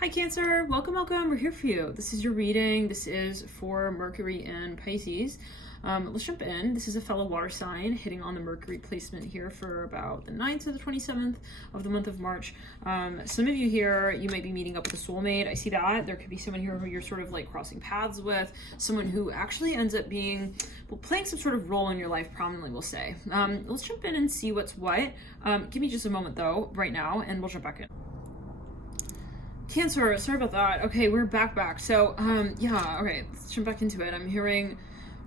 Hi Cancer, welcome, we're here for you. This is your reading. This is for Mercury and Pisces. Let's jump in. This is a fellow water sign hitting on the Mercury placement here for about the 9th to the 27th of the month of March. Some of you here, you might be meeting up with a soulmate. I see that. There could be someone here who you're sort of like crossing paths with, someone who actually ends up being, well, playing some sort of role in your life prominently, we'll say. Let's jump in and see what's what. Give me just a moment though, right now, and we'll jump back in. Cancer, sorry about that. Okay, we're back. So, yeah, okay, let's jump back into it. I'm hearing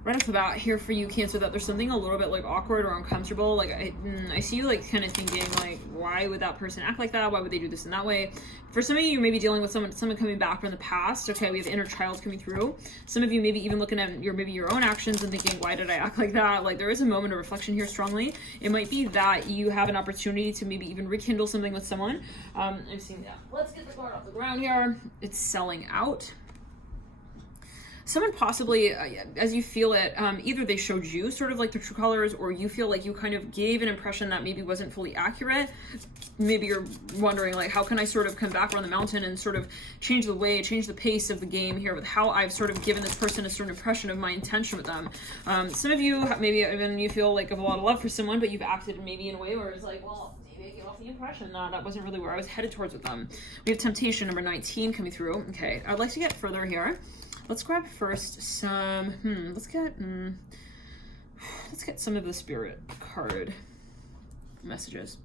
right off the bat here for you, Cancer, that there's something a little bit like awkward or uncomfortable. Like, I see you like kind of thinking like, why would that person act like that? Why would they do this in that way? For some of you, you may be dealing with someone coming back from the past. Okay, we have inner child coming through. Some of you maybe even looking at your own actions and thinking, why did I act like that? Like, there is a moment of reflection here strongly. It might be that you have an opportunity to maybe even rekindle something with someone. I'm seeing that. Let's get the card off the ground here. It's selling out. Someone possibly, as you feel it, either they showed you sort of like the true colors, or you feel like you kind of gave an impression that maybe wasn't fully accurate. Maybe you're wondering like, how can I sort of come back around the mountain and sort of change the pace of the game here with how I've sort of given this person a certain impression of my intention with them. Some of you, maybe even you feel like of a lot of love for someone, but you've acted maybe in a way where it's like, well, maybe I gave off the impression that wasn't really where I was headed towards with them. We have temptation, number 19 coming through. Okay, I'd like to get further here. Let's grab first some, let's get some of the spirit card messages.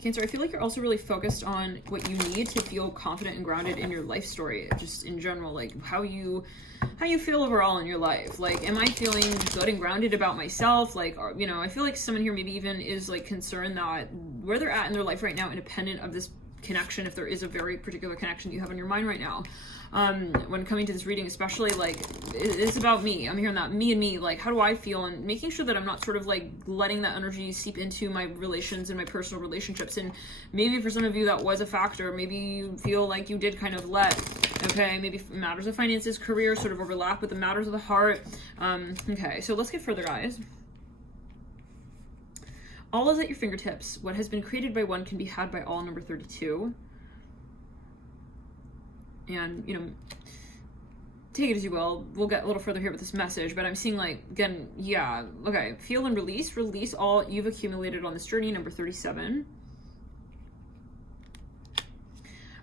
Cancer, I feel like you're also really focused on what you need to feel confident and grounded in your life story, just in general, like how you feel overall in your life. Like, am I feeling good and grounded about myself? Like, you know, I feel like someone here maybe even is like concerned that where they're at in their life right now, independent of this connection, if there is a very particular connection you have in your mind right now, when coming to this reading, especially, like, it's about me. I'm hearing that me and me, like, how do I feel, and making sure that I'm not sort of like letting that energy seep into my relations and my personal relationships. And maybe for some of you that was a factor. Maybe you feel like you did kind of let, okay, maybe matters of finances, career sort of overlap with the matters of the heart. Okay, so let's get further, guys. All is at your fingertips. What has been created by one can be had by all, number 32. And, you know, take it as you will. We'll get a little further here with this message, but I'm seeing, like, again, yeah, okay, feel and release. Release all you've accumulated on this journey, number 37.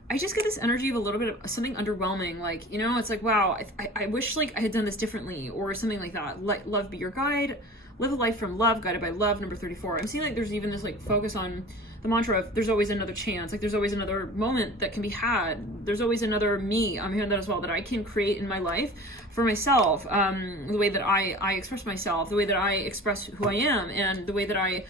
I just get this energy of a little bit of something underwhelming. Like, you know, it's like, wow, I wish, like, I had done this differently, or something like that. Let love be your guide. Live a life from love, guided by love, number 34. I'm seeing like there's even this like focus on the mantra of there's always another chance. Like, there's always another moment that can be had. There's always another me. I'm hearing that as well, that I can create in my life for myself. The way that I express myself, the way that I express who I am, and the way that I,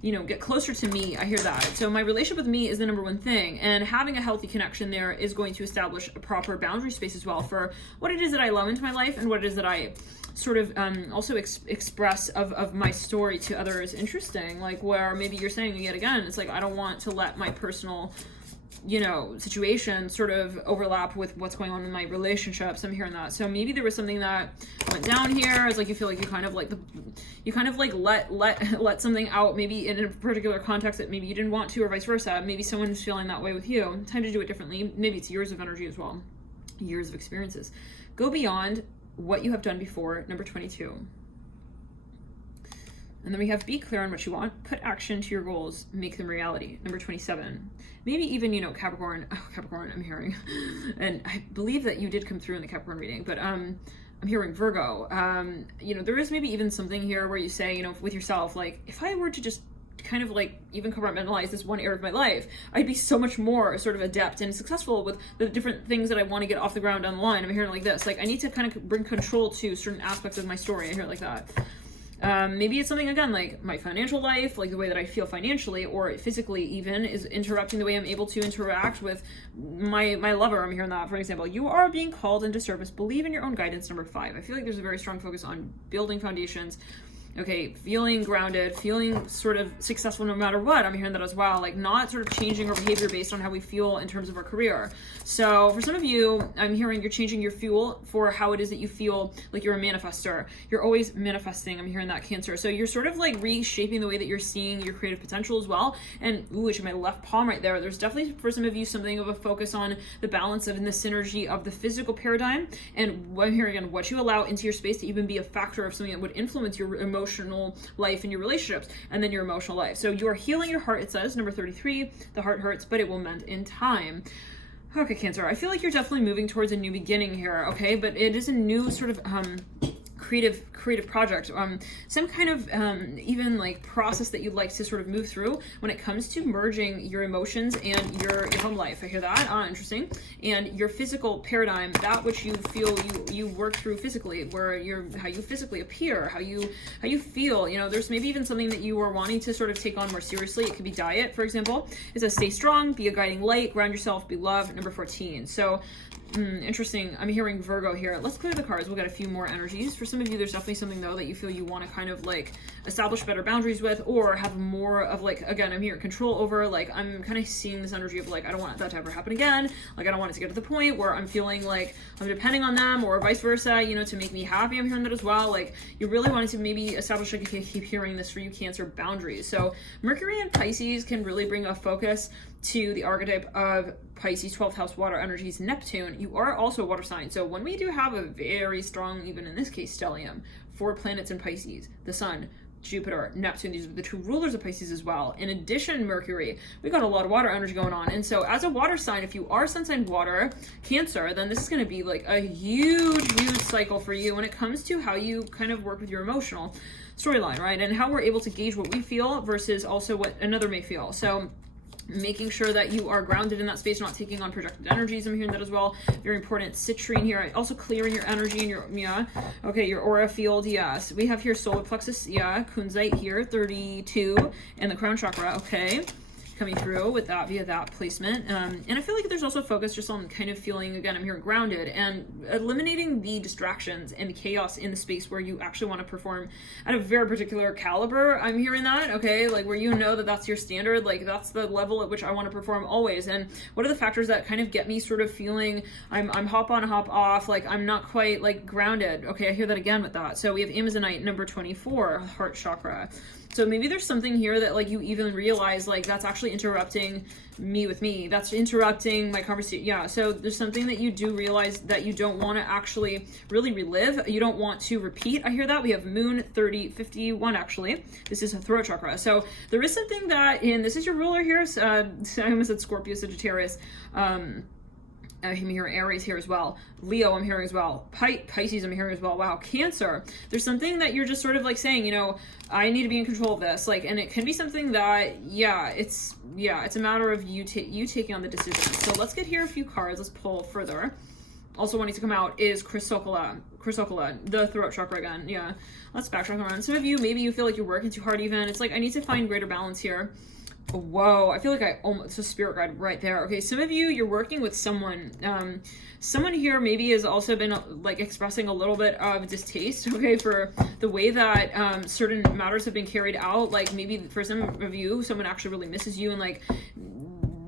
you know, get closer to me. I hear that. So my relationship with me is the number one thing, and having a healthy connection there is going to establish a proper boundary space as well for what it is that I allow into my life and what it is that I sort of also express of my story to others. Interesting, like where maybe you're saying yet again, it's like, I don't want to let my personal, you know, situation sort of overlap with what's going on in my relationships. I'm hearing that. So maybe there was something that went down here. It's like you feel like you kind of like let something out, maybe in a particular context that maybe you didn't want to, or vice versa. Maybe someone's feeling that way with you. Time to do it differently. Maybe it's years of energy as well, years of experiences. Go beyond what you have done before, number 22. And then we have be clear on what you want, put action to your goals, make them reality, number 27. Maybe even, you know, Capricorn, I'm hearing, and I believe that you did come through in the Capricorn reading, but I'm hearing Virgo. You know, there is maybe even something here where you say, you know, with yourself, like, if I were to just kind of like even compartmentalize this one area of my life, I'd be so much more sort of adept and successful with the different things that I want to get off the ground down the line. I'm hearing like this, like I need to kind of bring control to certain aspects of my story. I hear it like that. Maybe it's something, again, like my financial life, like the way that I feel financially or physically even is interrupting the way I'm able to interact with my lover. I'm hearing that, for example. You are being called into service. Believe in your own guidance, number 5. I feel like there's a very strong focus on building foundations, Okay, feeling grounded, feeling sort of successful no matter what. I'm hearing that as well. Like not sort of changing our behavior based on how we feel in terms of our career. So for some of you, I'm hearing you're changing your fuel for how it is that you feel like you're a manifester. You're always manifesting. I'm hearing that, Cancer. So you're sort of like reshaping the way that you're seeing your creative potential as well. And ooh, it's my left palm right there. There's definitely for some of you something of a focus on the balance of and the synergy of the physical paradigm. And I'm hearing again, what you allow into your space to even be a factor of something that would influence your emotional life and your relationships, and then your emotional life. So you are healing your heart, it says, number 33, the heart hurts, but it will mend in time. Okay, Cancer, I feel like you're definitely moving towards a new beginning here, okay? But it is a new sort of creative project, some kind of even like process that you'd like to sort of move through when it comes to merging your emotions and your home life. I hear that. Interesting. And your physical paradigm, that which you feel you work through physically, where how you physically appear, how you feel. You know, there's maybe even something that you are wanting to sort of take on more seriously. It could be diet, for example. It says stay strong, be a guiding light, ground yourself, be loved, number 14. So interesting. I'm hearing Virgo here. Let's clear the cards. We'll get a few more energies. For some of you, there's definitely something though that you feel you want to kind of like establish better boundaries with, or have more of like, again, I'm here control over. Like I'm kind of seeing this energy of like, I don't want that to ever happen again. Like I don't want it to get to the point where I'm feeling like I'm depending on them, or vice versa, you know, to make me happy. I'm hearing that as well. Like you really wanted to maybe establish, like, if you keep hearing this for you, Cancer, boundaries. So Mercury and Pisces can really bring a focus to the archetype of Pisces, 12th house water energies, Neptune. You are also a water sign. So when we do have a very strong, even in this case, stellium, 4 planets in Pisces, the sun, Jupiter, Neptune, these are the 2 rulers of Pisces as well. In addition, Mercury, we got a lot of water energy going on. And so as a water sign, if you are sun sign water, Cancer, then this is going to be like a huge cycle for you when it comes to how you kind of work with your emotional storyline, right? And how we're able to gauge what we feel versus also what another may feel. So making sure that you are grounded in that space, not taking on projected energies. I'm hearing that as well. Very important. Citrine here. Also clearing your energy and your, okay, your aura field. Yes. We have here solar plexus. Yeah. Kunzite here, 32, and the crown chakra. Okay. Coming through with that via that placement. And I feel like there's also focus just on kind of feeling, again, I'm here grounded and eliminating the distractions and the chaos in the space where you actually want to perform at a very particular caliber. I'm hearing that, okay, like where you know that that's your standard, like that's the level at which I want to perform always. And what are the factors that kind of get me sort of feeling I'm hop on, hop off, like I'm not quite like grounded. Okay, I hear that again with that. So we have Amazonite, number 24, heart chakra. So maybe there's something here that like you even realize like that's actually interrupting me with me. That's interrupting my conversation. Yeah. So there's something that you do realize that you don't want to actually really relive. You don't want to repeat. I hear that. We have Moon 51 actually. This is a throat chakra. So there is something that this is your ruler here. I almost said Scorpio, Sagittarius. I'm hearing Aries here as well. Leo, I'm hearing as well. Pisces, I'm hearing as well. Wow, Cancer. There's something that you're just sort of like saying, you know, I need to be in control of this. Like, and it can be something that, it's a matter of you taking on the decision. So let's get here a few cards. Let's pull further. Also wanting to come out is Chrysocolla, the throat chakra again. Yeah, let's backtrack around. Some of you, maybe you feel like you're working too hard even. It's like, I need to find greater balance here. Whoa, I feel like it's a spirit guide right there. Okay, some of you, you're working with someone. Someone here maybe has also been like expressing a little bit of distaste, okay, for the way that certain matters have been carried out. Like maybe for some of you, someone actually really misses you, and like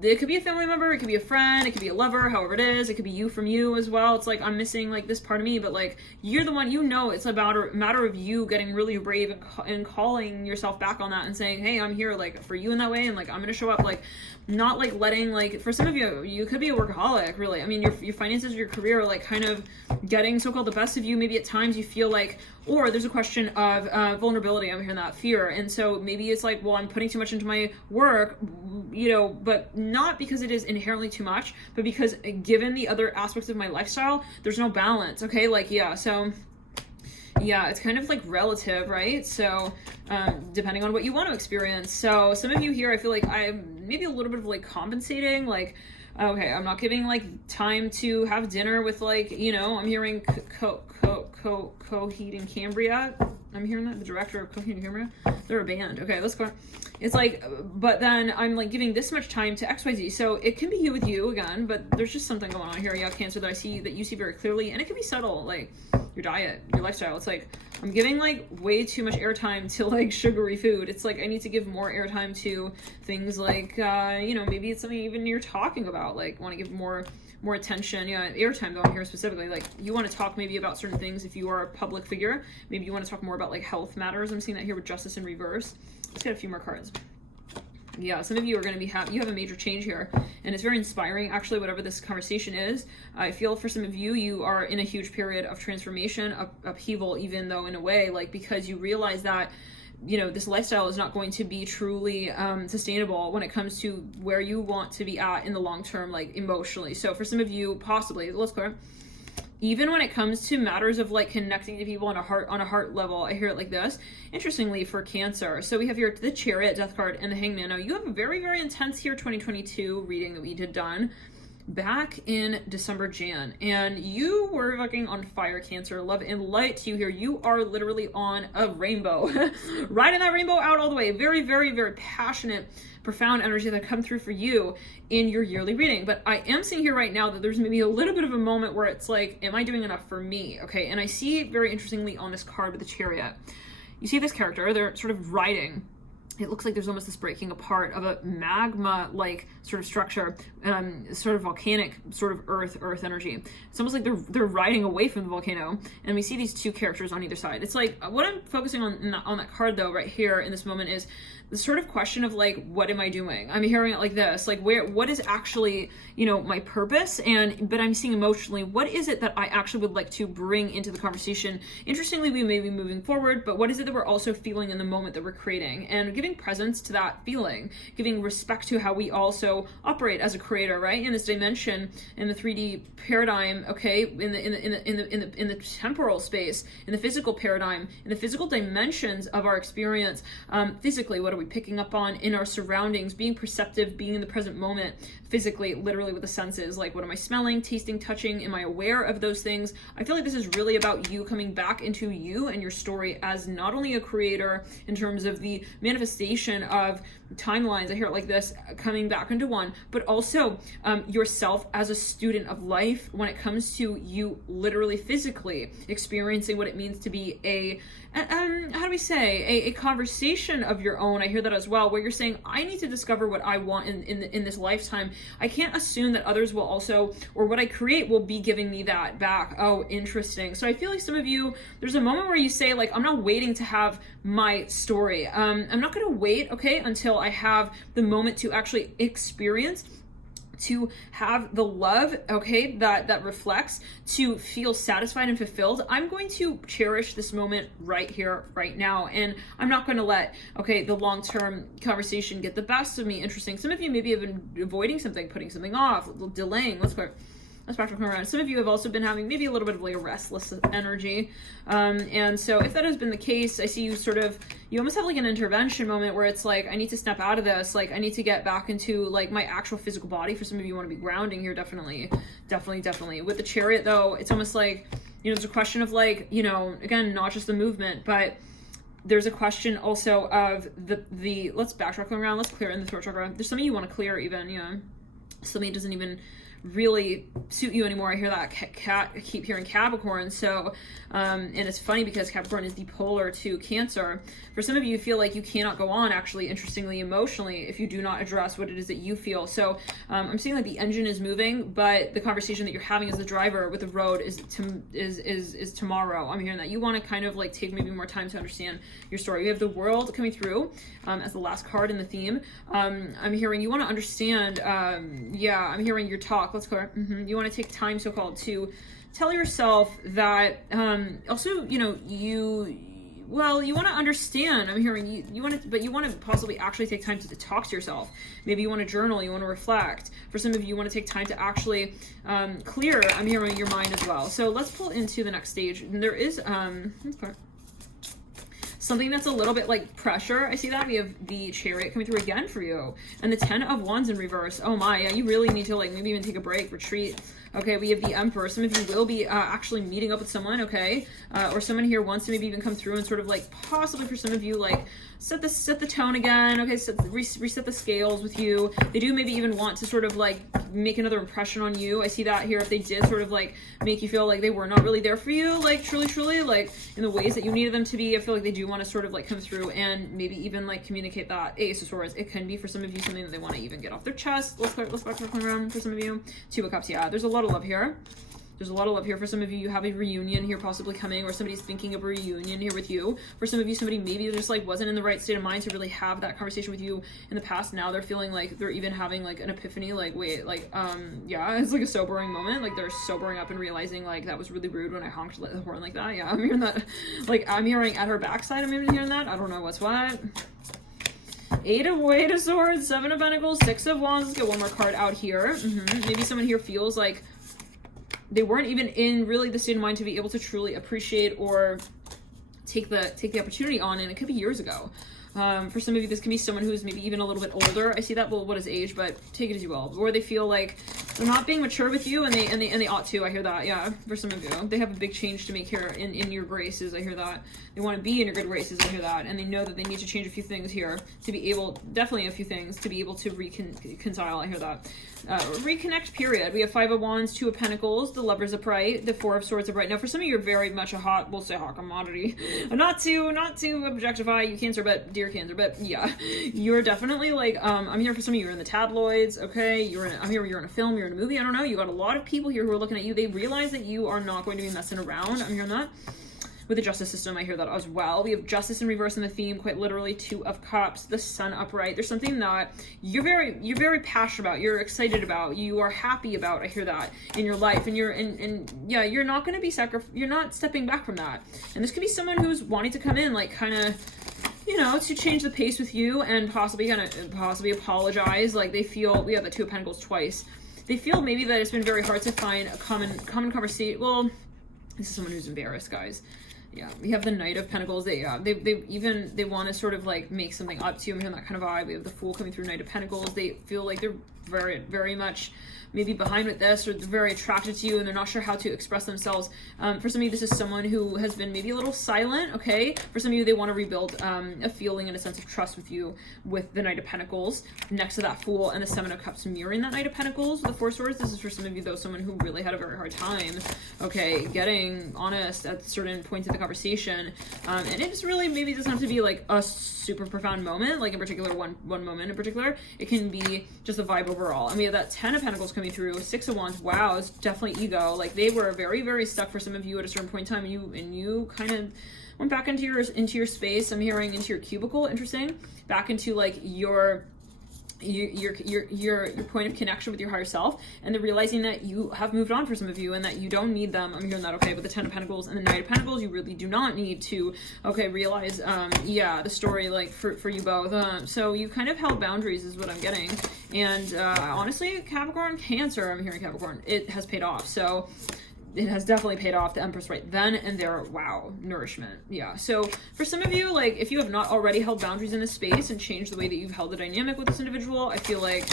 it could be a family member, it could be a friend, it could be a lover, however it is. It could be you from you as well. It's like, I'm missing like this part of me, but like you're the one, you know, it's about a matter of you getting really brave and calling yourself back on that and saying, hey, I'm here like for you in that way, and like I'm gonna show up, like not like letting, like for some of you, you could be a workaholic, really. I mean, your finances, your career are like kind of getting so-called the best of you. Maybe at times you feel like, or there's a question of vulnerability. I'm hearing that, fear. And so maybe it's like, well, I'm putting too much into my work, you know, but not because it is inherently too much, but because given the other aspects of my lifestyle, there's no balance. Okay. Like, yeah. So yeah, it's kind of like relative, right? So depending on what you want to experience. So some of you here, I feel like I'm maybe a little bit of like compensating, like, okay, I'm not giving like time to have dinner with like, you know, I'm hearing Coheed and Cambria. I'm hearing that, the director of Coheed and Cambria. They're a band. Okay, let's go. It's like, but then I'm like giving this much time to XYZ. So it can be you with you again, but there's just something going on here. Yeah, Cancer, that I see, that you see very clearly, and it can be subtle. Like, your diet, your lifestyle. It's like, I'm giving like way too much airtime to like sugary food. It's like, I need to give more airtime to things like, you know, maybe it's something even you're talking about, like want to give more attention, airtime going here specifically. Like you want to talk maybe about certain things if you are a public figure. Maybe you want to talk more about like health matters. I'm seeing that here with Justice in reverse. Let's get a few more cards. Yeah, some of you are going to be you have a major change here, and it's very inspiring, actually, whatever this conversation is. I feel for some of you, you are in a huge period of transformation, upheaval, even though in a way, like, because you realize that, you know, this lifestyle is not going to be truly sustainable when it comes to where you want to be at in the long term, like emotionally. So for some of you, possibly, let's go. Even when it comes to matters of like connecting to people on a heart level, I hear it like this. Interestingly, for Cancer, so we have here the Chariot, Death card, and the Hangman. Now you have a very, very intense here 2022 reading that we had done back in December, Jan, and you were fucking on fire, Cancer. Love and light to you here. You are literally on a rainbow, riding that rainbow out all the way. Very, very, very passionate, profound energy that come through for you in your yearly reading. But I am seeing here right now that there's maybe a little bit of a moment where it's like, am I doing enough for me? Okay, and I see very interestingly on this card with the Chariot, you see this character, they're sort of riding. It looks like there's almost this breaking apart of a magma-like sort of structure, sort of volcanic, sort of earth energy. It's almost like they're riding away from the volcano, and we see these two characters on either side. It's like, what I'm focusing on that card though, right here in this moment, is the sort of question of like, what am I doing? I'm hearing it like this, like what is actually, you know, my purpose? But I'm seeing emotionally, what is it that I actually would like to bring into the conversation? Interestingly, we may be moving forward, but what is it that we're also feeling in the moment that we're creating? And giving presence to that feeling, giving respect to how we also operate as a creator, right? In this dimension, in the 3D paradigm, okay, in the temporal space, in the physical paradigm, in the physical dimensions of our experience, physically, what are we picking up on in our surroundings, being perceptive, being in the present moment, physically, literally with the senses, like what am I smelling, tasting, touching, am I aware of those things? I feel like this is really about you coming back into you and your story as not only a creator in terms of the manifestation of timelines, I hear it like this, coming back into one, but also yourself as a student of life when it comes to you literally physically experiencing what it means to be how do we say, a conversation of your own. I hear that as well, where you're saying, I need to discover what I want in this lifetime. I can't assume that others will also, or what I create will be giving me that back. Oh, interesting. So I feel like some of you, there's a moment where you say like, I'm not waiting to have my story. I'm not going to wait, okay, until I have the moment to actually experience, to have the love, okay, that reflects, to feel satisfied and fulfilled. I'm going to cherish this moment right here, right now, and I'm not going to let, okay, the long-term conversation get the best of me. Interesting. Some of you maybe have been avoiding something, putting something off, delaying. Let's back to come around. Some of you have also been having maybe a little bit of like a restless energy. And so if that has been the case, I see you you almost have like an intervention moment where it's like, I need to step out of this. Like I need to get back into like my actual physical body. For some of you want to be grounding here. Definitely. With the Chariot though, it's almost like, you know, there's a question of like, you know, again, not just the movement, but there's a question also of the let's backtrack around. Let's clear in the throat chakra. There's something you want to clear even, you know, something doesn't even really suit you anymore. I hear that I keep hearing Capricorn. So and it's funny because Capricorn is the polar to Cancer. For some of you, feel like you cannot go on, actually, interestingly, emotionally, if you do not address what it is that you feel. So I'm seeing like the engine is moving, but the conversation that you're having as the driver with the road is tomorrow. I'm hearing that you want to kind of like take maybe more time to understand your story. You have the World coming through as the last card in the theme. I'm hearing you want to understand. I'm hearing your talk. Let's go. You want to take time, so-called, to tell yourself that also, you know, you want to understand. I'm hearing you want to possibly actually take time to talk to yourself. Maybe you want to journal, you want to reflect. For some of you, you want to take time to actually clear, I'm hearing, your mind as well. So let's pull into the next stage. And there is something that's a little bit like pressure. I see that. We have the Chariot coming through again for you, and the 10 of Wands in reverse. Oh my, yeah, you really need to like maybe even take a break, retreat. Okay, we have the Emperor. Some of you will be actually meeting up with someone, okay? Or someone here wants to maybe even come through and sort of like possibly for some of you like set the tone again, okay? Reset the scales with you. They do maybe even want to sort of like make another impression on you. I see that here. If they did sort of like make you feel like they were not really there for you, like truly like in the ways that you needed them to be, I feel like they do want to sort of like come through and maybe even like communicate that. Ace of Swords. It can be for some of you something that they want to even get off their chest. Let's back around for some of you. Two of Cups. Yeah, there's a lot of love here. There's a lot of love here for some of you. You have a reunion here possibly coming, or somebody's thinking of a reunion here with you. For some of you, somebody maybe just like wasn't in the right state of mind to really have that conversation with you in the past. Now they're feeling like they're even having like an epiphany, like wait, like yeah, it's like a sobering moment. Like they're sobering up and realizing like that was really rude when I honked the horn like that. Yeah, I'm hearing that. Like I'm hearing at her backside, I'm even hearing that. I don't know what's what. Eight of Swords, 7 of Pentacles, 6 of Wands. Let's get one more card out here. Maybe someone here feels like they weren't even in really the state of mind to be able to truly appreciate or take the opportunity on, and it could be years ago. For some of you, this can be someone who's maybe even a little bit older. I see that. Well, what is age? But take it as you will. Or they feel like they're not being mature with you, and they ought to. I hear that. Yeah, for some of you, they have a big change to make here in your graces. I hear that. They want to be in your good graces. I hear that, and they know that they need to change a few things here to be able, definitely a few things to be able to reconcile. I hear that. Reconnect. Period. We have 5 of Wands, 2 of Pentacles, the Lovers upright, the 4 of Swords upright. Now, for some of you, you're very much a hot, we'll say hot commodity. Not to objectify you, Cancer, but dear Cancer, but yeah, you're definitely like I'm here for some of you. You're in the tabloids, okay? You're in a film, you're in a movie. I don't know. You got a lot of people here who are looking at you. They realize that you are not going to be messing around. I'm hearing that. With the Justice system, I hear that as well. We have Justice in reverse in the theme, quite literally 2 of Cups, the Sun upright. There's something that you're very passionate about, you're excited about, you are happy about. I hear that in your life, and yeah, you're not going to be you're not stepping back from that. And this could be someone who's wanting to come in, like kind of, you know, to change the pace with you and possibly apologize. Like they feel, we have the 2 of Pentacles twice. They feel maybe that it's been very hard to find a common conversation. Well, this is someone who's embarrassed, guys. Yeah, we have the Knight of Pentacles. They want to sort of like make something up to you. I'm hearing that kind of vibe. We have the Fool coming through, Knight of Pentacles. They feel like they're very much maybe behind with this, or they're very attracted to you and they're not sure how to express themselves. For some of you, this is someone who has been maybe a little silent, okay? For some of you, they want to rebuild a feeling and a sense of trust with you with the Knight of Pentacles next to that Fool, and the 7 of Cups mirroring that Knight of Pentacles with the 4 Swords. This is for some of you, though, someone who really had a very hard time, okay, getting honest at certain points of the conversation. And it just really maybe doesn't have to be like a super profound moment, like in particular one moment in particular. It can be just a vibe overall. And we have that 10 of Pentacles coming through, 6 of Wands. Wow, it's definitely ego. Like they were very stuck for some of you at a certain point in time, and you kind of went back into your space. I'm hearing into your cubicle. Interesting. Back into like your point of connection with your higher self, and they're realizing that you have moved on for some of you and that you don't need them. I'm hearing that, okay, with the 10 of Pentacles and the Knight of Pentacles, you really do not need to, okay, realize, yeah, the story, like, for you both. So you kind of held boundaries is what I'm getting. And honestly, Capricorn, Cancer, I'm hearing Capricorn, it has paid off. So it has definitely paid off. The Empress right then and there. Wow, nourishment. Yeah. So for some of you, like if you have not already held boundaries in this space and changed the way that you've held the dynamic with this individual, I feel like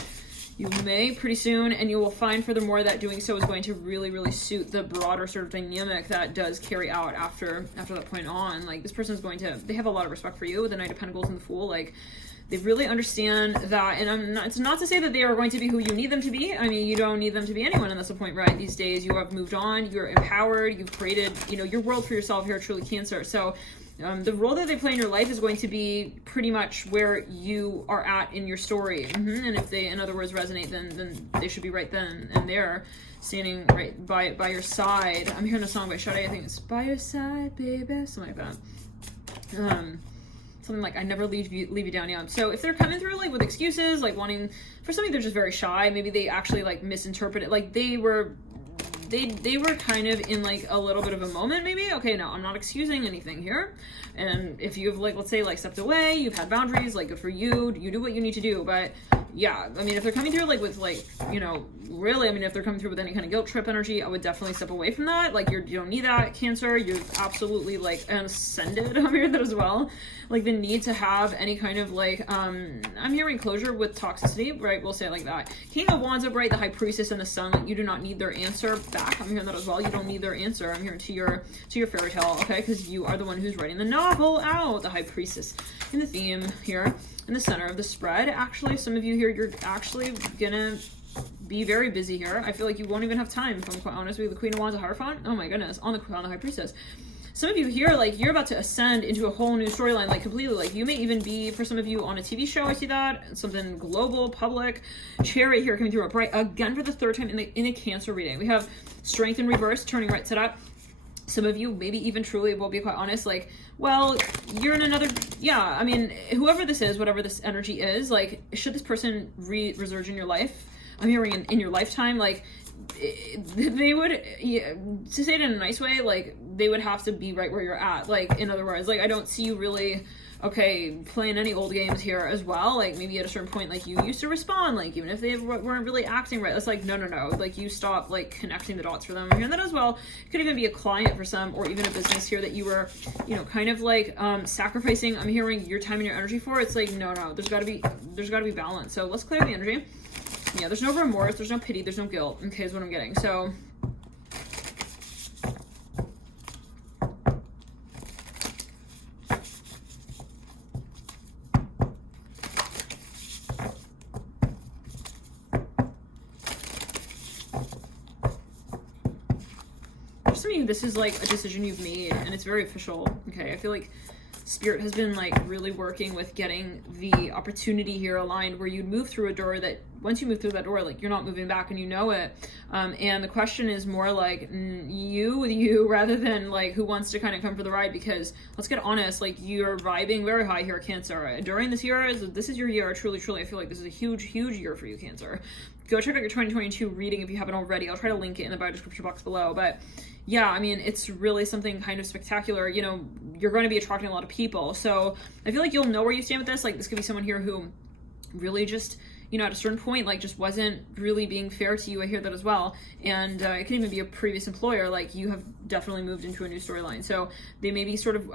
you may pretty soon, and you will find furthermore that doing so is going to really suit the broader sort of dynamic that does carry out after that point on. Like this person is going to, they have a lot of respect for you with the Knight of Pentacles and the Fool. Like they really understand that, and it's not to say that they are going to be who you need them to be. I mean, you don't need them to be anyone, and that's the point, right? These days, you have moved on, you're empowered, you've created, you know, your world for yourself here, truly Cancer. So the role that they play in your life is going to be pretty much where you are at in your story. And if they, in other words, resonate, then they should be right then and there, standing right by your side. I'm hearing a song by Sade, I think it's By Your Side, Baby, something like that. Something like I never leave you down. Yeah. So if they're coming through like with excuses, like wanting, for some of you they're just very shy. Maybe they actually like misinterpret it. Like they were kind of in like a little bit of a moment maybe. Okay, no, I'm not excusing anything here. And if you've like, let's say like stepped away, you've had boundaries, like good for you, you do what you need to do. But yeah, I mean, if they're coming through like with like, you know, really, I mean, if they're coming through with any kind of guilt trip energy, I would definitely step away from that. Like, you don't need that, Cancer. You're absolutely like ascended. I'm hearing that as well. Like the need to have any kind of like, I'm hearing closure with toxicity, right? We'll say it like that. King of Wands upright, the High Priestess and the Sun, like you do not need their answer back. I'm hearing that as well. You don't need their answer. I'm hearing to your fairy tale, okay? Because you are the one who's writing the novel out. The High Priestess in the theme here in the center of the spread. Actually, some of you here, you're actually gonna be very busy here. I feel like you won't even have time, if I'm quite honest with you. The Queen of Wands, a Hierophant. Oh my goodness, on the High Priestess. Some of you here, like, you're about to ascend into a whole new storyline, like, completely. Like, you may even be, for some of you, on a TV show, I see that. Something global, public. Chariot here coming through upright. Again, for the third time in a Cancer reading. We have Strength in reverse, turning right side up. Some of you, maybe even truly, will be quite honest, like, well, you're in another, yeah, I mean, whoever this is, whatever this energy is, like, should this person resurge in your life? I'm hearing in your lifetime, like, they would, yeah, to say it in a nice way, like, they would have to be right where you're at. Like, in other words, like, I don't see you really, okay, playing any old games here as well. Like, maybe at a certain point, like, you used to respond, like, even if they weren't really acting right. It's like, no. Like, you stop, like, connecting the dots for them. I'm hearing that as well. It could even be a client for some, or even a business here that you were, you know, kind of, like, sacrificing, I'm hearing, your time and your energy for. It's like, no, there's gotta be balance. So let's clear the energy. Yeah, there's no remorse, there's no pity, there's no guilt, okay, is what I'm getting. So, for some of you, this is like a decision you've made, and it's very official, okay? I feel like Spirit has been like really working with getting the opportunity here aligned where you'd move through a door that once you move through that door, like you're not moving back and you know it. And the question is more like you rather than like who wants to kind of come for the ride, because let's get honest, like you're vibing very high here, Cancer. During this year, this is your year, truly. I feel like this is a huge year for you, Cancer. Go check out your 2022 reading if you haven't already. I'll try to link it in the bio description box below. But yeah, I mean, it's really something kind of spectacular. You know, you're going to be attracting a lot of people. So I feel like you'll know where you stand with this. Like, this could be someone here who really just, you know, at a certain point, like, just wasn't really being fair to you. I hear that as well. And it can even be a previous employer. Like, you have definitely moved into a new storyline. So they may be sort of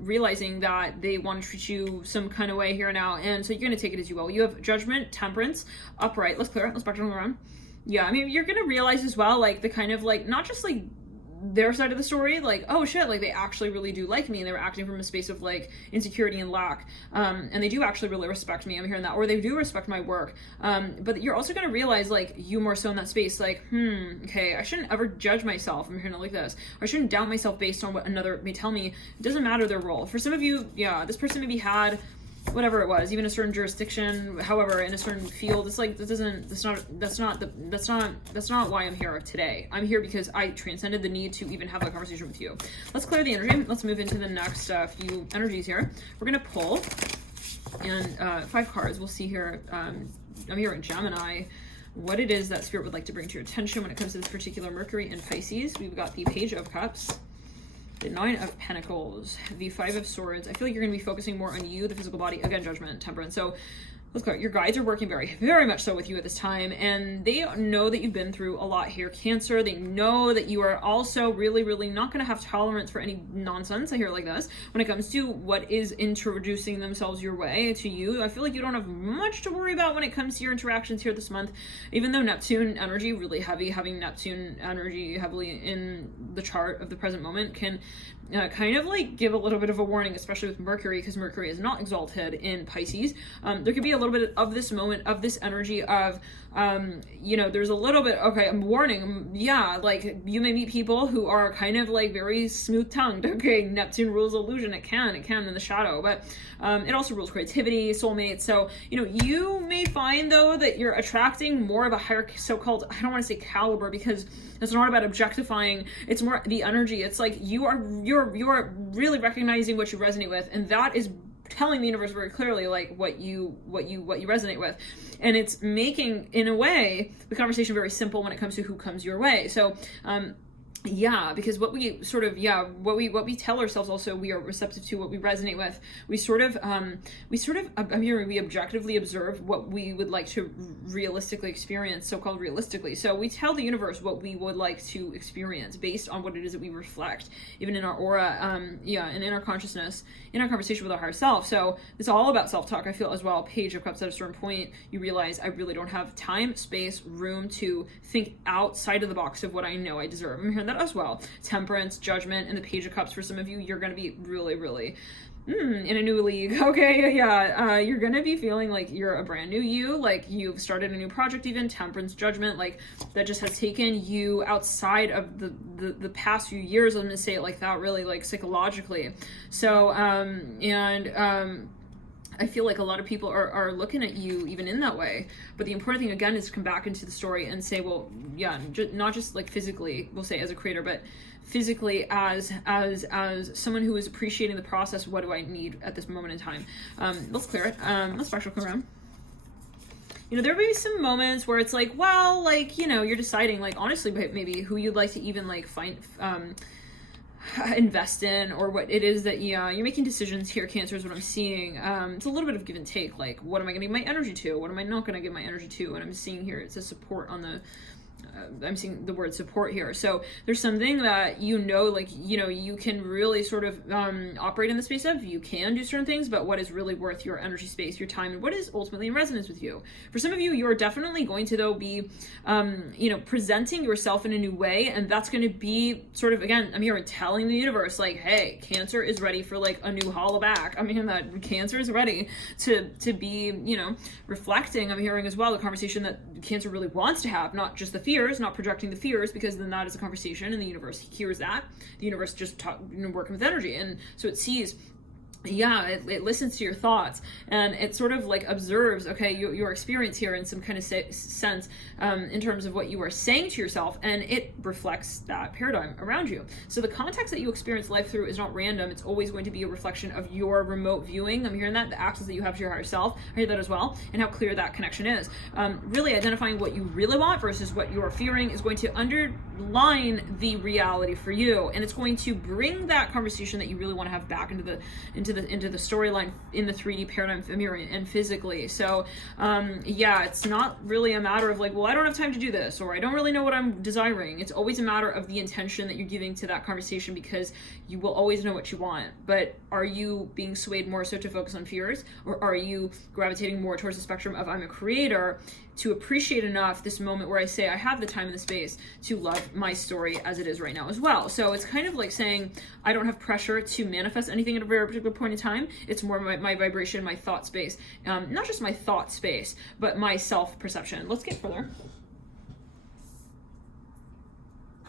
realizing that they want to treat you some kind of way here now. And so you're going to take it as you will. You have Judgment, Temperance, Upright. Let's clear it. Let's back it around. Yeah, I mean, you're going to realize as well, like, the kind of, like, not just, like, their side of the story, like, oh shit, like they actually really do like me, and they were acting from a space of like insecurity and lack, and they do actually really respect me. I'm hearing that, or they do respect my work. But you're also going to realize, like, you more so in that space, like, okay, I shouldn't ever judge myself. I'm hearing it like this. I shouldn't doubt myself based on what another may tell me. It doesn't matter their role. For some of you, yeah, this person maybe had whatever it was, even a certain jurisdiction, however, in a certain field. It's like, that's not why I'm here today. I'm here because I transcended the need to even have a conversation with you. Let's clear the energy. Let's move into the next few energies here. We're gonna pull, and 5 cards. We'll see here. I'm hearing Gemini. What it is that Spirit would like to bring to your attention when it comes to this particular Mercury and Pisces. We've got the Page of Cups, the 9 of Pentacles, the 5 of Swords. I feel like you're going to be focusing more on you, the physical body. Again, Judgment, Temperance. So let's go. Your guides are working very much so with you at this time, and they know that you've been through a lot here, Cancer. They know that you are also really not going to have tolerance for any nonsense. I hear it like this when it comes to what is introducing themselves your way to you. I feel like you don't have much to worry about when it comes to your interactions here this month, even though Neptune energy really heavy. Having Neptune energy heavily in the chart of the present moment can kind of like give a little bit of a warning, especially with Mercury, because Mercury is not exalted in Pisces. There could be a little bit of this moment, of this energy of, you know, there's a little bit, okay, I'm warning, yeah, like you may meet people who are kind of like very smooth tongued. Okay, Neptune rules illusion. It can in the shadow, but it also rules creativity, soulmates. So, you know, you may find though that you're attracting more of a higher so-called, I don't want to say caliber, because it's not about objectifying. It's more the energy. It's like you're really recognizing what you resonate with, and that is telling the universe very clearly like what you resonate with, and it's making, in a way, the conversation very simple when it comes to who comes your way. So Yeah, because what we sort of, what we tell ourselves also, we are receptive to, what we resonate with. We objectively observe what we would like to realistically experience, so-called realistically. So we tell the universe what we would like to experience based on what it is that we reflect, even in our aura, and in our consciousness, in our conversation with our higher self. So it's all about self-talk, I feel, as well. Page of Cups, at a certain point, you realize, I really don't have time, space, room to think outside of the box of what I know I deserve. I'm hearing that as well. Temperance, Judgment, and the Page of Cups. For some of you, you're going to be really, really in a new league. Okay, yeah. You're going to be feeling like you're a brand new you, like you've started a new project, even. Temperance, Judgment, like that just has taken you outside of the past few years. I'm going to say it like that, really, like psychologically. So, I feel like a lot of people are looking at you even in that way. But the important thing, again, is to come back into the story and say, well, yeah, not just like physically, we'll say as a creator, but physically as someone who is appreciating the process. What do I need at this moment in time? Let's clear it. Let's fractal come around. There may be some moments where it's like, well, like, you're deciding, like, honestly, maybe who you'd like to even like find, invest in, or what it is that you're making decisions here. Cancer is what I'm seeing. It's a little bit of give and take, like, what am I going to give my energy to, what am I not going to give my energy to? And I'm seeing here, it says support on the I'm seeing the word support here. So there's something that, like, you can really sort of operate in the space of, you can do certain things, but what is really worth your energy, space, your time, and what is ultimately in resonance with you. For some of you, you're definitely going to, though, be, presenting yourself in a new way. And that's going to be sort of, again, I'm here telling the universe, like, hey, Cancer is ready for like a new hollow back. I'm hearing that Cancer is ready to be, reflecting. I'm hearing as well the conversation that Cancer really wants to have, not just the fears, not projecting the fears, because then that is a conversation and the universe hears that. The universe just working with energy, and so it sees, it listens to your thoughts, and it sort of like observes, okay, your experience here in some kind of sense, in terms of what you are saying to yourself, and it reflects that paradigm around you. So the context that you experience life through is not random. It's always going to be a reflection of your remote viewing. I'm hearing that, the access that you have to your higher self. I hear that as well, and how clear that connection is. Really identifying what you really want versus what you are fearing is going to underline the reality for you, and it's going to bring that conversation that you really want to have back into the storyline in the 3D paradigm and physically. So it's not really a matter of like, well, I don't have time to do this, or I don't really know what I'm desiring. It's always a matter of the intention that you're giving to that conversation, because you will always know what you want. But are you being swayed more so to focus on fears, or are you gravitating more towards the spectrum of, I'm a creator, to appreciate enough this moment where I say I have the time and the space to love my story as it is right now as well. So it's kind of like saying, I don't have pressure to manifest anything at a very particular point in time. It's more my vibration, my thought space. Not just my thought space, but my self-perception. Let's get further.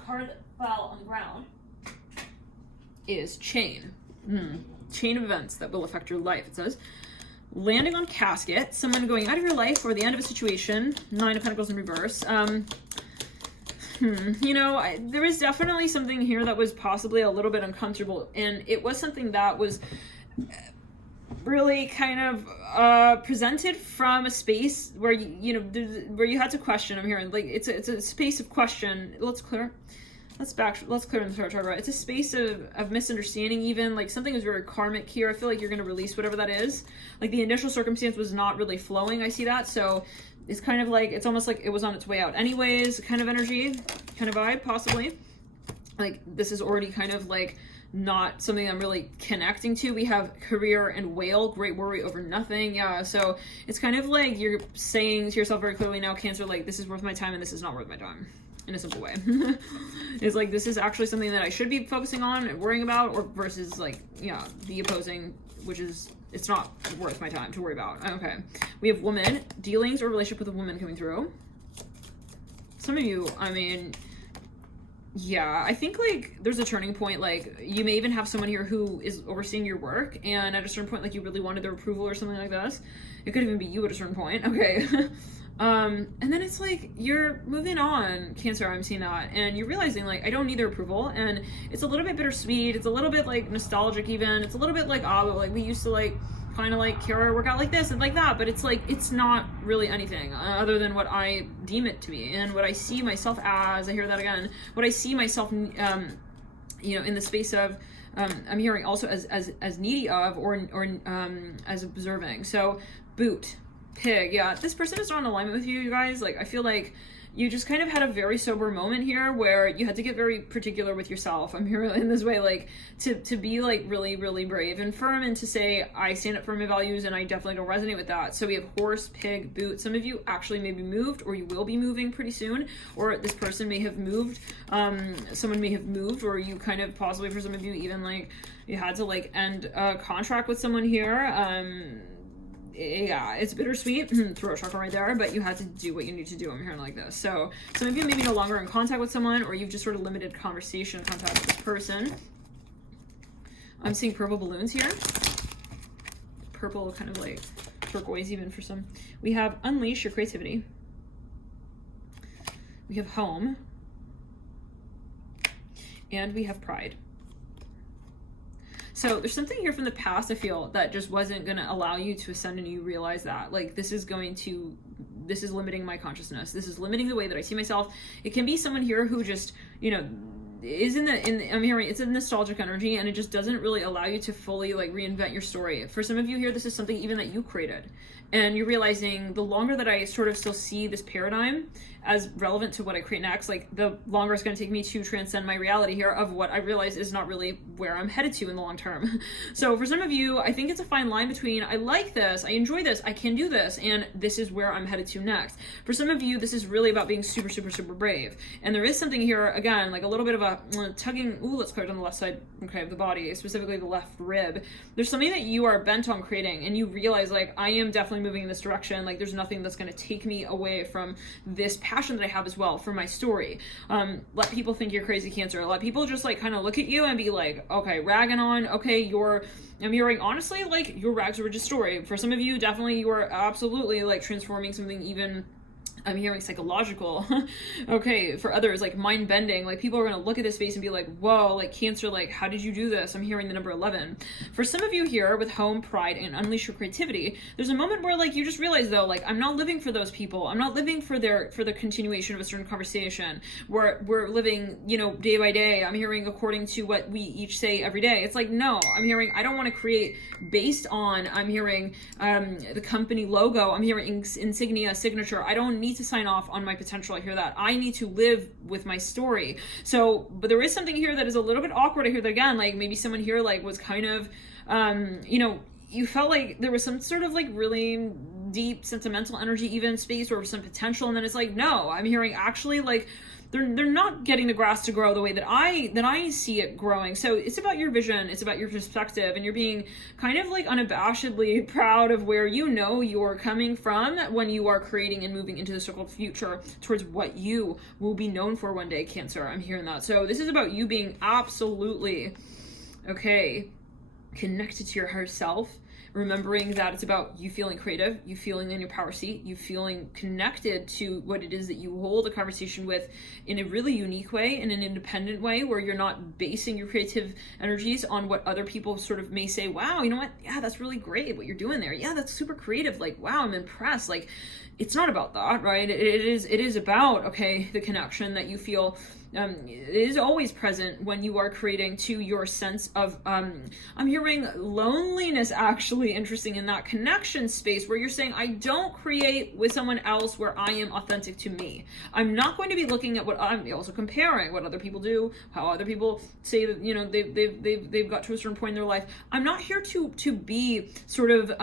Card that fell on the ground is Chain. Chain of events that will affect your life, it says. Landing on casket, someone going out of your life, or the end of a situation. 9 of Pentacles in reverse. There is definitely something here that was possibly a little bit uncomfortable, and it was something that was really kind of presented from a space where where you had to question. I'm hearing like it's a space of question. Let's clear in the chart. It's a space of misunderstanding, even like something is very karmic here. I feel like you're going to release whatever that is. Like the initial circumstance was not really flowing. I see that. So it's kind of like, it's almost like it was on its way out anyways, kind of energy, kind of vibe, possibly. Like this is already kind of like not something I'm really connecting to. We have career and whale, great worry over nothing. Yeah, so it's kind of like you're saying to yourself very clearly now, Cancer, like this is worth my time and this is not worth my time. In a simple way. It's like, this is actually something that I should be focusing on and worrying about, or versus like, the opposing, which is, it's not worth my time to worry about. Okay. We have woman, dealings or relationship with a woman coming through. Some of you, I think like there's a turning point. Like you may even have someone here who is overseeing your work, and at a certain point, like you really wanted their approval or something like this. It could even be you at a certain point. Okay. And then it's like you're moving on, Cancer. I'm seeing that, and you're realizing like I don't need their approval, and it's a little bit bittersweet. It's a little bit like nostalgic, even. It's a little bit like like we used to like kind of like care or work out like this and like that, but it's like, it's not really anything other than what I deem it to be and what I see myself as. I hear that again, what I see myself, you know, in the space of, I'm hearing also as needy of, or as observing. So boot, pig, yeah, this person is not in alignment with you, you guys. Like, I feel like you just kind of had a very sober moment here where you had to get very particular with yourself. I'm here in this way, like, to be like really, really brave and firm, and to say, I stand up for my values and I definitely don't resonate with that. So we have horse, pig, boot. Some of you actually may be moved, or you will be moving pretty soon, or this person may have moved. Someone may have moved, or you kind of possibly, for some of you, even like you had to like end a contract with someone here. Yeah, it's bittersweet, throat chakra right there, but you had to do what you need to do. I'm hearing like this. So some of you may be no longer in contact with someone, or you've just sort of limited conversation contact with this person. I'm seeing purple balloons here. Purple, kind of like turquoise even for some. We have unleash your creativity. We have home. And we have pride. So there's something here from the past, I feel, that just wasn't going to allow you to ascend, and you realize that, like, this is limiting my consciousness. This is limiting the way that I see myself. It can be someone here who just, you know, is I'm hearing it's a nostalgic energy, and it just doesn't really allow you to fully like reinvent your story. For some of you here, this is something even that you created, and you're realizing the longer that I sort of still see this paradigm as relevant to what I create next, like the longer it's going to take me to transcend my reality here of what I realize is not really where I'm headed to in the long term. So for some of you, I think it's a fine line between I like this, I enjoy this, I can do this, and this is where I'm headed to next. For some of you, this is really about being super, super, super brave. And there is something here, again, like a little bit of a tugging, let's put it on the left side, okay, of the body, specifically the left rib. There's something that you are bent on creating, and you realize, like, I am definitely moving in this direction. Like, there's nothing that's going to take me away from this passion that I have as well for my story. Let people think you're crazy, Cancer. Let people just like kind of look at you and be like, okay, ragging on, okay, I'm hearing honestly, like, your rags origin story. For some of you, definitely you are absolutely like transforming something even, I'm hearing psychological. Okay, for others, like mind bending, like people are going to look at this face and be like, whoa, like Cancer, like, how did you do this? I'm hearing the number 11. For some of you here with home, pride, and unleash your creativity, there's a moment where like you just realize though, like, I'm not living for those people. I'm not living for the continuation of a certain conversation where we're living, you know, day by day. I'm hearing according to what we each say every day. It's like, no, I'm hearing, I don't want to create based on, I'm hearing the company logo. I'm hearing insignia, signature. I don't need to sign off on my potential. I hear that. I need to live with my story. So, but there is something here that is a little bit awkward. I hear that again, like maybe someone here like was kind of, you know, you felt like there was some sort of like really deep sentimental energy, even space or some potential. And then it's like, no, I'm hearing actually like, they're not getting the grass to grow the way that I see it growing. So it's about your vision, it's about your perspective, and you're being kind of like unabashedly proud of where you know you're coming from when you are creating and moving into the so-called future towards what you will be known for one day, Cancer. I'm hearing that. So this is about you being absolutely, okay, connected to your higher self, remembering that it's about you feeling creative, you feeling in your power seat, you feeling connected to what it is that you hold a conversation with in a really unique way, in an independent way, where you're not basing your creative energies on what other people sort of may say, wow, you know what? Yeah, that's really great what you're doing there. Yeah, that's super creative. Like, wow, I'm impressed. Like, it's not about that, right? It is about, okay, the connection that you feel is always present when you are creating to your sense of, I'm hearing loneliness actually interesting in that connection space where you're saying, I don't create with someone else where I am authentic to me. I'm not going to be looking at what I'm also comparing what other people do, how other people say that, you know, they've got to a certain point in their life. I'm not here to be sort of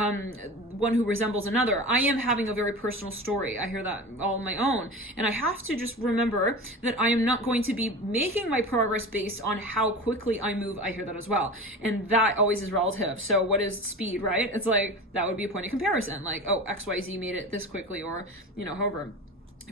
one who resembles another. I am having a very personal story. I hear that all on my own. And I have to just remember that I am not going to be making my progress based on how quickly I move. I hear that as well. And that always is relative. So what is speed, right? It's like, that would be a point of comparison. Like, oh, XYZ made it this quickly, or, you know, however,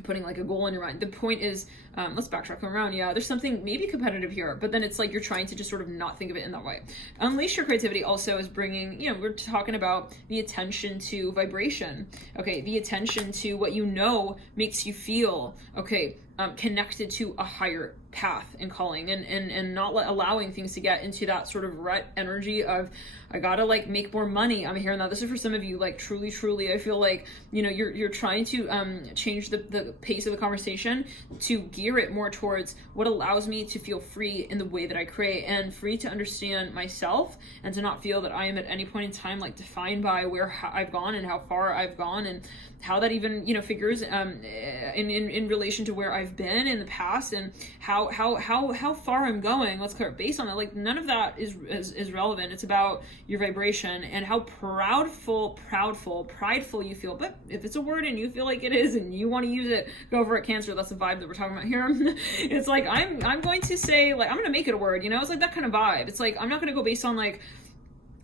putting like a goal in your mind. The point is, let's backtrack around. Yeah, there's something maybe competitive here, but then it's like you're trying to just sort of not think of it in that way. Unleash your creativity also is bringing, you know, we're talking about the attention to vibration. Okay, the attention to what you know makes you feel, okay, connected to a higher path and calling, and not allowing things to get into that sort of rut energy of, I gotta like make more money. I'm hearing that. This is for some of you, like truly, I feel like, you know, you're trying to change the pace of the conversation to gear it more towards what allows me to feel free in the way that I create, and free to understand myself, and to not feel that I am at any point in time like defined by where I've gone and how far I've gone, and how that even, you know, figures in relation to where I've been in the past, and how far I'm going. Let's clear it based on that. Like, none of that is relevant. It's about your vibration and how prideful you feel. But if it's a word and you feel like it is and you want to use it, go for it, Cancer. That's the vibe that we're talking about here. It's like, I'm going to say, like, I'm going to make it a word, you know? It's like that kind of vibe. It's like, I'm not going to go based on like,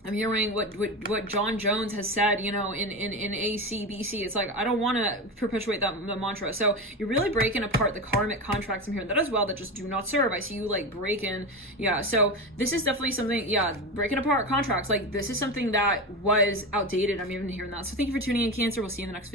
I'm hearing what John Jones has said, you know, in ACBC. It's like, I don't want to perpetuate that mantra. So you're really breaking apart the karmic contracts. I'm hearing that as well, that just do not serve. I see you like breaking. Yeah. So this is definitely something, yeah, breaking apart contracts. Like, this is something that was outdated. I'm even hearing that. So thank you for tuning in, Cancer. We'll see you in the next video.